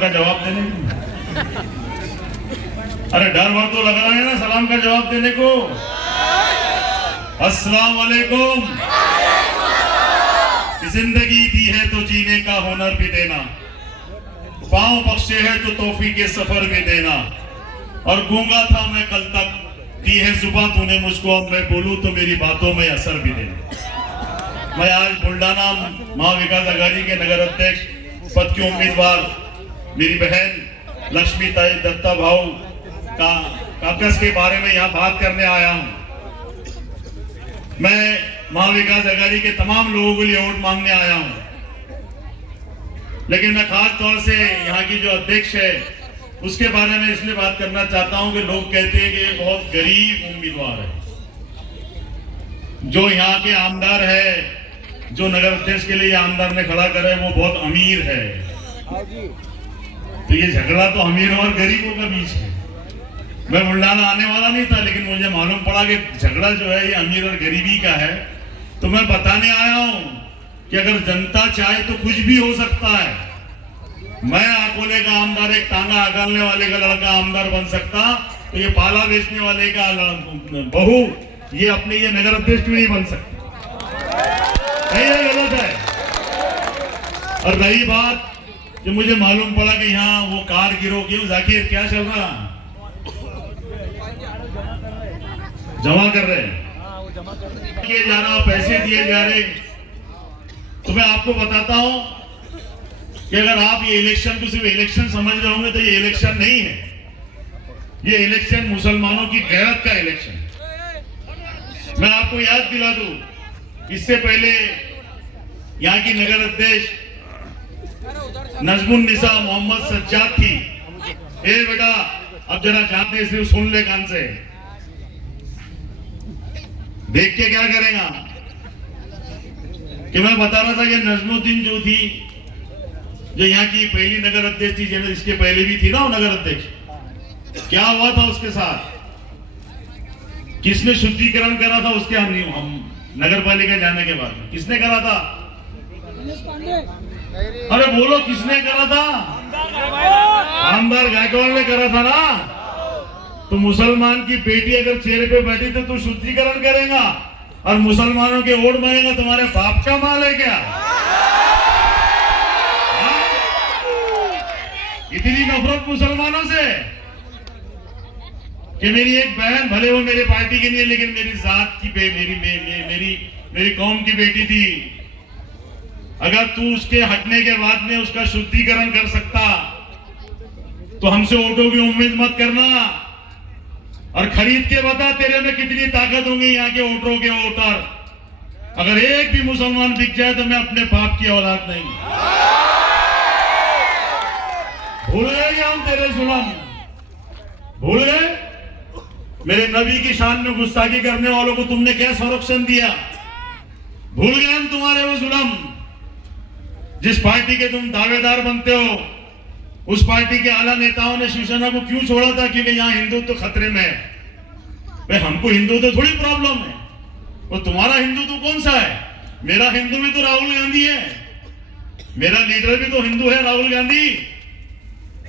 का जवाब देने को? अरे डर वर तो लग रहा है ना सलाम का जवाब देने को। अस्सलाम वालेकुम। जिंदगी दी है तो जीने का हुनर भी देना, पांव बख्शे है तो तौफीक के सफर भी देना। और गूंगा था मैं कल तक, दी है जुबां तूने मुझको, अब मैं बोलूं तो मेरी बातों में असर भी देना। मैं आज बुल्डाना महाविकास आघाड़ी के नगर अध्यक्ष पद की उम्मीदवार मेरी बहन लक्ष्मी ताई दत्ता भाऊ का काकस के बारे में यहाँ बात करने आया हूँ। मैं महाविकास आघाड़ी के तमाम लोगों के लिए वोट मांगने आया हूँ, लेकिन मैं खास तौर से यहाँ की जो अध्यक्ष है उसके बारे में इसलिए बात करना चाहता हूँ कि लोग कहते हैं कि ये बहुत गरीब उम्मीदवार है। जो यहाँ के आमदार है, जो नगर अध्यक्ष के लिए आमदार ने खड़ा करे, वो बहुत अमीर है। तो ये झगड़ा तो अमीर और गरीबों का बीच है। मैं बुल्डाना आने वाला नहीं था, लेकिन मुझे मालूम पड़ा कि झगड़ा जो है ये अमीर और गरीबी का है। तो मैं बताने आया हूं कि अगर जनता चाहे तो कुछ भी हो सकता है। मैं अकोले का आमदार, एक टांगा अगलने वाले का लड़का आमदार बन सकता, तो ये पाला बेचने वाले का बहू ये अपने ये नगर अध्यक्ष भी नहीं बन सकता। ये गलत है। और रही बात जो मुझे मालूम पड़ा कि यहाँ वो कार गिरो, क्यों जाकिर क्या चल रहा, जमा कर रहे हैं, किए जा रहा, पैसे दिए जा रहे। तो मैं आपको बताता हूं कि अगर आप ये इलेक्शन को सिर्फ इलेक्शन समझ रहे होंगे तो ये इलेक्शन नहीं है। ये इलेक्शन मुसलमानों की गैरत का इलेक्शन। मैं आपको याद दिला दूं, इससे पहले यहाँ की नगर अध्यक्ष नजमुन निसा मोहम्मद सज्जाद थी। ए बेटा अब जरा जानते सिर्फ सुन ले कान से, देख के क्या करेगा कि मैं बता रहा था कि नजमुद्दीन जो थी, जो यहाँ की पहली नगर अध्यक्ष थी, इसके पहले भी थी ना वो नगर अध्यक्ष, क्या हुआ था उसके साथ? किसने शुद्धिकरण करा था उसके? हम नगर पालिका जाने के बाद किसने करा था? अरे बोलो किसने करा था? आमदार गायकवाड़ ने करा था ना। तो मुसलमान की बेटी अगर चेहरे पे बैठी तो तू शुद्धिकरण करेगा और मुसलमानों के वोट मांगेगा? तुम्हारे बाप का माल है क्या? इतनी नफरत मुसलमानों से कि मेरी एक बहन, भले वो मेरे पार्टी की नहीं है, लेकिन मेरी जात की मेरी कौम की बेटी थी। अगर तू उसके हटने के बाद में उसका शुद्धिकरण कर सकता तो हमसे वोटों की उम्मीद मत करना। और खरीद के बता तेरे में कितनी ताकत होंगी यहाँ के वोटरों के वोटर। अगर एक भी मुसलमान बिक जाए तो मैं अपने बाप की औलाद नहीं। भूल गए क्या हम तेरे जुल्म? भूल गए? मेरे नबी की शान में गुस्ताखी करने वालों को तुमने क्या संरक्षण दिया? भूल गए हम तुम्हारे वो जुल्म? जिस पार्टी के तुम दावेदार बनते हो, उस पार्टी के आला नेताओं ने शिवसेना को क्यों छोड़ा था? क्योंकि यहाँ हिंदुत्व तो खतरे में है। भाई हमको हिंदुत्व तो थोड़ी प्रॉब्लम है, वो तुम्हारा हिंदुत्व कौन सा है? मेरा हिंदू भी तो राहुल गांधी है, मेरा लीडर भी तो हिंदू है, राहुल गांधी।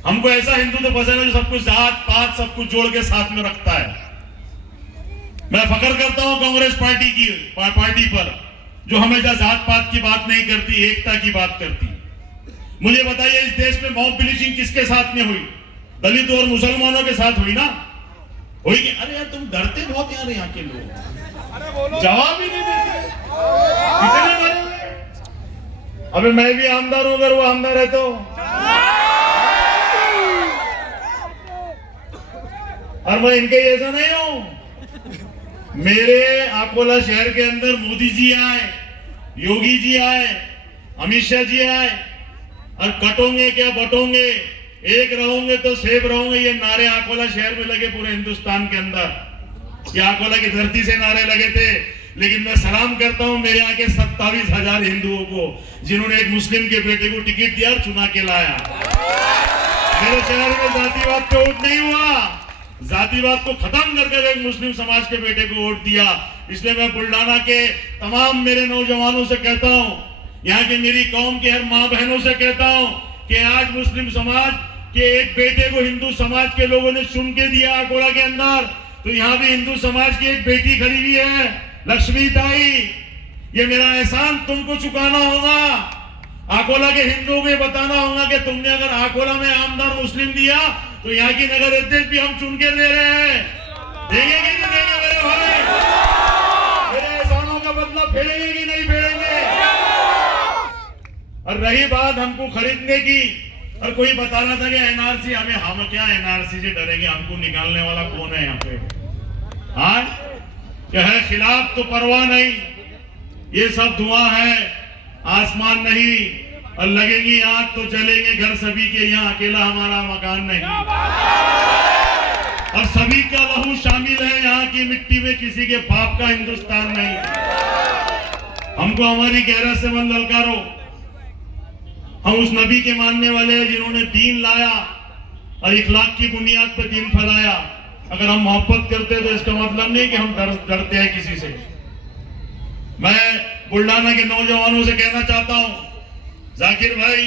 हमको ऐसा हिंदुत्व पसंद है जो सब कुछ जात पात सब कुछ जोड़ के साथ में रखता है। मैं फख्र करता हूं कांग्रेस पार्टी पर, जो हमेशा जात पात की बात नहीं करती, एकता की बात करती। मुझे बताइए इस देश में मॉब लिंचिंग किसके साथ में हुई? दलितों और मुसलमानों के साथ हुई ना? हुई कि? अरे यार तुम डरते बहुत यार यहाँ के लोग, जवाब ही नहीं देते। कितने डरे? अबे मैं भी आमदार हूं, अगर वो आमदार है तो। और मैं इनके ऐसा नहीं हूं। मेरे अकोला शहर के अंदर मोदी जी आए, योगी जी आए, अमित शाह जी आए, और कटोगे क्या बटोगे, एक रहोगे तो सेब रहोगे, ये नारे अकोला शहर में लगे पूरे हिंदुस्तान के अंदर। ये अकोला की धरती से नारे लगे थे। लेकिन मैं सलाम करता हूं मेरे यहाँ के 27,000 हिंदुओं को, जिन्होंने एक मुस्लिम के बेटे को टिकट दिया और चुना के लाया। मेरे शहर में जातिवाद पे वोट नहीं हुआ, जातिवाद को खत्म करके एक मुस्लिम समाज के बेटे को वोट दिया। इसलिए मैं बुल्डाना के तमाम मेरे नौजवानों से कहता हूं, यहाँ की मेरी कौम के हर माँ बहनों से कहता हूं कि आज मुस्लिम समाज के एक बेटे को हिंदू समाज के लोगों ने चुन के दिया अकोला के अंदर, तो यहाँ भी हिंदू समाज की एक बेटी खड़ी हुई है, लक्ष्मी ताई। ये मेरा एहसान तुमको चुकाना होगा। अकोला के हिंदुओं को बताना होगा कि तुमने अगर अकोला में आमदार मुस्लिम दिया तो यहाँ की नगर अध्यक्ष भी हम चुन के दे रहे हैं। देंगे कि नहीं देंगे मेरे भाई? मेरे एहसानों का बदला फेरेंगे कि नहीं फेरेंगे? और रही बात हमको खरीदने की, और कोई बता रहा था कि एनआरसी, हम क्या एनआरसी से डरेंगे, हमको निकालने वाला कौन है यहाँ पे? हाँ, क्या है खिलाफ तो परवाह नहीं, ये सब धुआं है, आसमान नहीं, और लगेगी आग तो जलेंगे घर सभी के, यहाँ अकेला हमारा मकान नहीं, और सभी का लहू शामिल है यहाँ की मिट्टी में, किसी के बाप का हिंदुस्तान नहीं। हमको हमारी गैरत से मन ललकारो। हम उस नबी के मानने वाले हैं जिन्होंने दीन लाया और इखलाक की बुनियाद पर दीन फैलाया। अगर हम मोहब्बत करते तो इसका मतलब नहीं कि हम डरते हैं किसी से। मैं बुल्ढाना के नौजवानों से कहना चाहता हूं, जाकिर भाई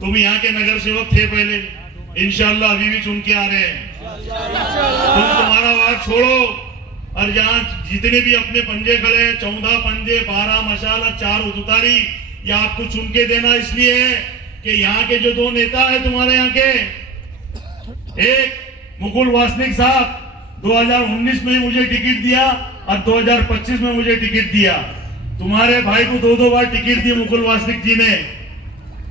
तुम यहाँ के नगर सेवक थे पहले, इंशाल्लाह अभी भी चुन के आ रहे हैं। तुम तुम्हारा वार्ड छोड़ो और यहाँ जितने भी अपने पंजे खड़े, 14 पंजे, 12 मशाल और 4 उतारी, ये आपको चुन के देना इसलिए है कि यहाँ के जो 2 नेता है तुम्हारे यहाँ के, एक मुकुल वासनिक साहब 2019 में मुझे टिकट दिया और 2025 में मुझे टिकट दिया। तुम्हारे भाई को 2 बार टिकट दी मुकुल वासनिक जी ने।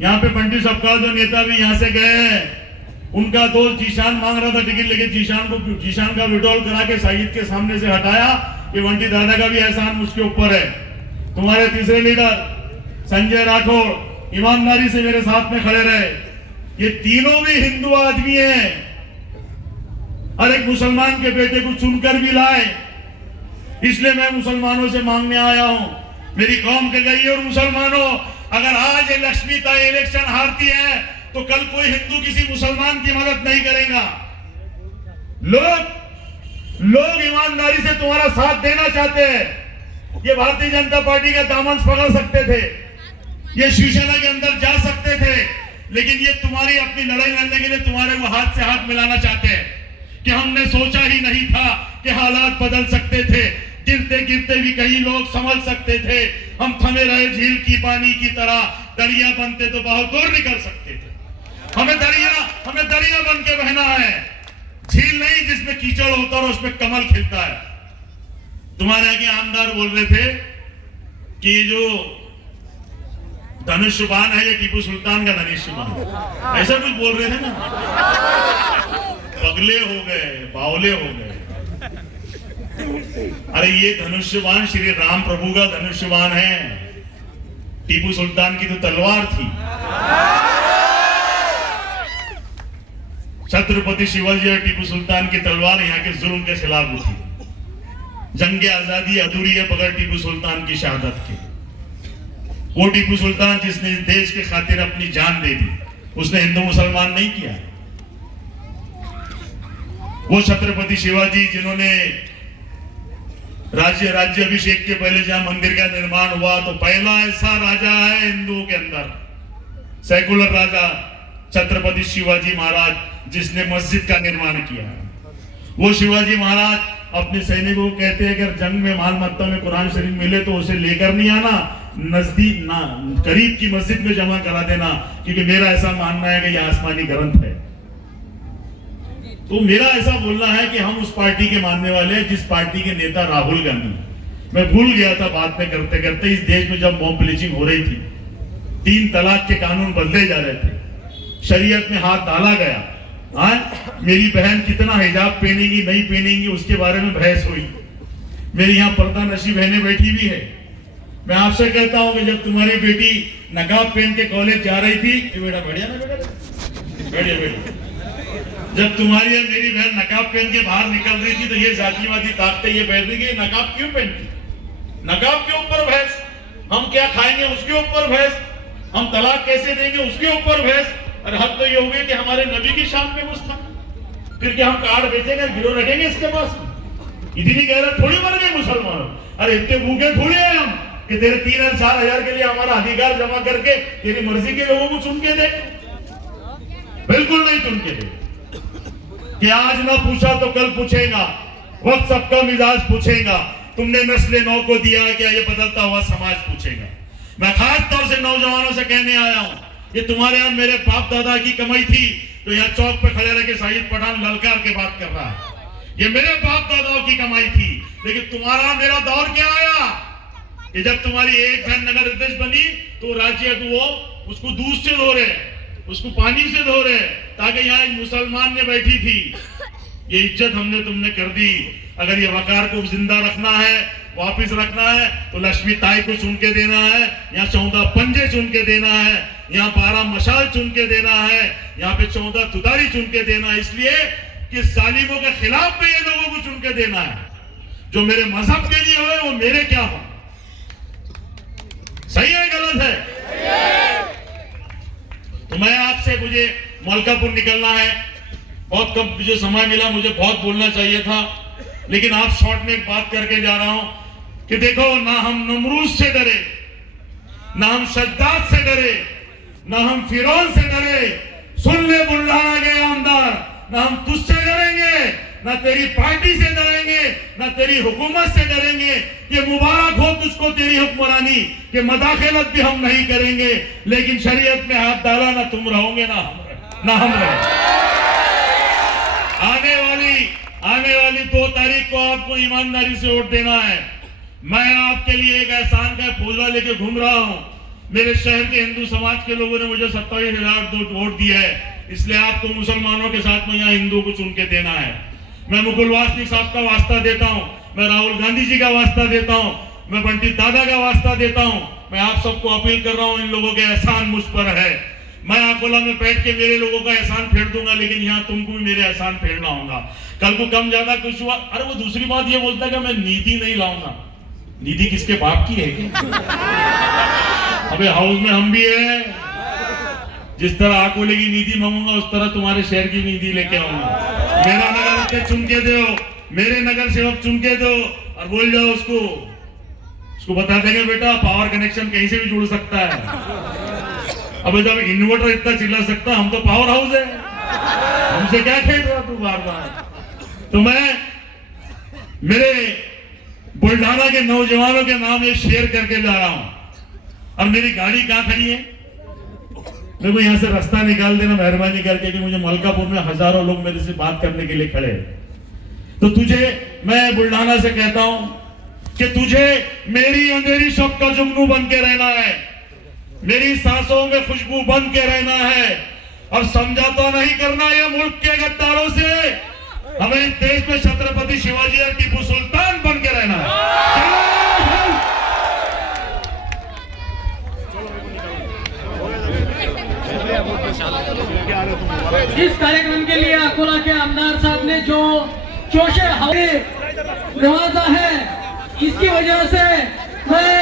यहाँ पे बंटी सबका जो नेता भी यहाँ से गए हैं, उनका दोस्त जीशान मांग रहा था टिकट, लेकिन जीशान का विड्रॉल करा के साहिद के सामने से हटाया कि बंटी दादा का भी एहसान मुझके ऊपर है। तुम्हारे तीसरे लीडर संजय राठौर ईमानदारी से मेरे साथ में खड़े रहे। ये तीनों भी हिंदू आदमी हैं और एक मुसलमान के बेटे को चुनकर भी लाए। इसलिए मैं मुसलमानों से मांगने आया हूं, मेरी कौम के गई और मुसलमानों, अगर आज ये लक्ष्मी ताई इलेक्शन हारती है तो कल कोई हिंदू किसी मुसलमान की मदद नहीं करेगा। लोग ईमानदारी से तुम्हारा साथ देना चाहते हैं। ये भारतीय जनता पार्टी का दामन पकड़ सकते थे, ये शिवसेना के अंदर जा सकते थे, लेकिन ये तुम्हारी अपनी लड़ाई लड़ने के लिए तुम्हारे वो हाथ से हाथ मिलाना चाहते हैं कि हमने सोचा ही नहीं था कि हालात बदल सकते थे, गिरते गिरते भी कई लोग संभल सकते थे, हम थमे रहे झील की पानी की तरह, दरिया बनते तो बहुत दूर निकल सकते थे। हमें दरिया बन के बहना है, झील नहीं जिसमें कीचड़ होता और उसमें कमल खिलता है। तुम्हारे आगे आमदार बोल रहे थे कि जो धनुष्यबाण है ये टीपू सुल्तान का धनुष्यबाण, ऐसा कुछ बोल रहे थे ना। पगले हो गए, बावले हो गए। अरे ये धनुष्यबाण श्री राम प्रभु का धनुष्यबाण है, टीपू सुल्तान की तो तलवार थी। छत्रपति शिवाजी और टीपू सुल्तान की तलवार यहाँ के जुल्म के खिलाफ उठी। जंगे आजादी अधूरी है बगैर टीपू सुल्तान की शहादत के। वो टीपू सुल्तान जिसने देश के खातिर अपनी जान दे दी, उसने हिंदू मुसलमान नहीं किया। वो छत्रपति शिवाजी जिन्होंने राज्य अभिषेक के पहले जहां मंदिर का निर्माण हुआ तो पहला ऐसा राजा है हिंदुओं के अंदर, सेकुलर राजा छत्रपति शिवाजी महाराज, जिसने मस्जिद का निर्माण किया। वो शिवाजी महाराज अपने सैनिकों को कहते हैं अगर जंग में माल मत्ता में कुरान शरीफ मिले तो उसे लेकर नहीं आना, नजदीक ना करीब की मस्जिद में जमा करा देना, क्योंकि मेरा ऐसा मानना है कि यह आसमानी ग्रंथ है। तो मेरा ऐसा बोलना है कि हम उस पार्टी के मानने वाले हैं जिस पार्टी के नेता राहुल गांधी। मैं भूल गया था बात में करते करते, इस देश में जब बॉम्ब ब्लीचिंग हो रही थी, 3 तलाक के कानून बदले जा रहे थे, शरीयत में हाथ डाला गया। मेरी बहन कितना हिजाब पहनेगी नहीं पहनेगी उसके बारे में बहस हुई। मेरी यहाँ पर्दा नशी बहनें बैठी भी है। मैं आपसे कहता हूँ कि जब तुम्हारी बेटी नकाब पहन के कॉलेज जा रही थी, बेटा बढ़िया ना बेटा बैठिए, जब तुम्हारी मेरी बहन नकाब पहन के बाहर निकल रही थी तो ये जातिवादी ताकतें ये बहन रही कि नकाब क्यों पहनती, नकाब के ऊपर बहस, हम क्या खाएंगे उसके ऊपर बहस, हम तलाक कैसे देंगे उसके ऊपर बहस। और हद तो ये हो गई कि हमारे नबी की शान में कुछ था, फिर क्या हम कार्ड बेचेंगे, गिरोह रखेंगे इसके पास? इतनी गैरत थोड़ी बन गई मुसलमानों। अरे इतने भूखे थोड़ी है हम कि तेरे 3,000-4,000 के लिए हमारा अधिकार जमा करके तेरी मर्जी के लोगों को चुन के दे? बिल्कुल नहीं चुन के दे। कि आज ना पूछा तो कल पूछेगा, वक्त सबका मिजाज पूछेगा, तुमने नस्ल नौ को दिया क्या, ये बदलता हुआ समाज पूछेगा। मैं खास तौर से नौजवानों से कहने आया हूं, ये तुम्हारे यहाँ मेरे बाप दादा की कमाई थी, तो यहाँ चौक पे खड़े रह के शाहिद पठान ललकार के बात कर रहा है। ये मेरे बाप दादाओं की कमाई थी, लेकिन तुम्हारा मेरा दौर क्या आया कि जब तुम्हारी एक बहन नगर अध्यक्ष बनी तो राज्य वो उसको दूध से धो रहे, उसको पानी से धो रहे, ताकि यहाँ एक मुसलमान ने बैठी थी। ये इज्जत हमने तुमने कर दी। अगर ये वकार को जिंदा रखना है, वापिस रखना है, तो लक्ष्मी ताई को चुन के देना है, यहाँ 14 पंजे चुन के देना है, यहाँ 12 मशाल चुन के देना है, यहाँ पे 14 तुदारी चुन के देना है, इसलिए कि जालिमों के खिलाफ में ये लोगों को चुन के देना है। जो मेरे मजहब के लिए हो वो मेरे क्या हो? सही है गलत है? तो मैं आपसे, मुझे मलकापुर निकलना है, बहुत कम मुझे समय मिला, मुझे बहुत बोलना चाहिए था, लेकिन आप शॉर्ट में एक बात करके जा रहा हूं कि देखो, ना हम नमरूद से डरे, ना हम शद्दाद से डरे, ना हम फिरौन से डरे। सुन ले बुल्ढाना के आमदार, ना हम तुझसे डरेंगे, ना तेरी पार्टी से डरेंगे, ना तेरी हुकूमत से डरेंगे। कि मुबारक हो तुझको तेरी हुक्मरानी, कि मदाखलत भी हम नहीं करेंगे, लेकिन शरीयत में हाथ डाला ना तुम रहोगे ना हम रहे। आने वाली 2 तारीख को आपको ईमानदारी से वोट देना है। मैं आपके लिए एक एहसान का फूला लेके घूम रहा हूं। मेरे शहर के हिंदू समाज के लोगों ने मुझे 27,000 वोट दिया है, इसलिए आपको मुसलमानों के साथ में यहाँ हिंदू को चुन के देना है। मैं मुकुल वासनिक साहब का वास्ता देता हूँ, मैं राहुल गांधी जी का वास्ता देता हूँ, मैं बंटी दादा का वास्ता देता हूँ। मैं आप सबको अपील कर रहा हूँ, इन लोगों के एहसान मुझ पर है। मैं अकोला में बैठ के मेरे लोगों का एहसान फेर दूंगा, लेकिन यहाँ तुमको भी मेरे एहसान फेरना होगा। कल को कम ज्यादा कुछ हुआ, अरे वो दूसरी बात ये बोलता है कि मैं नीति नहीं लाऊंगा। नीति किसके बाप की है क्या? अबे हाउस में हम भी है, जिस तरह अकोले की नीति मांगूंगा उस तरह तुम्हारे शहर की नीति लेके आऊंगा। मेरा नगर चुन के दो, मेरे नगर सेवक चुन के दो, और बोल जाओ उसको बता देंगे बेटा पावर कनेक्शन कहीं से भी जुड़ सकता है। अब जब इन्वर्टर इतना चिल्ला सकता, हम तो पावर हाउस है, हमसे क्या खेल रहा तू बार बार? तो मैं मेरे बुल्ढाना के नौजवानों के नाम ये शेयर करके जा रहा हूं। और मेरी गाड़ी कहां खड़ी है, मेरे को यहां से रास्ता निकाल देना मेहरबानी करके, कि मुझे मलकापुर में हजारों लोग मेरे से बात करने के लिए खड़े हैं। तो तुझे मैं बुल्ढाना से कहता हूं कि तुझे मेरी अंधेरी शब का जुगनू बन के रहना है, मेरी सांसों में खुशबू बन के रहना है, और समझौता नहीं करना ये मुल्क के गद्दारों से। हमें इस देश में छत्रपति शिवाजी और टीपू सुल्तान बन के रहना है। इस कार्यक्रम के लिए अकोला के आमदार साहब ने जो जोशे हवे नवाजा है, इसकी वजह से मैं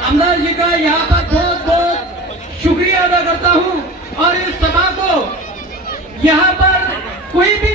आमदार जी का यहाँ पर बहुत बहुत शुक्रिया अदा करता हूँ। और इस सभा को यहाँ पर कोई भी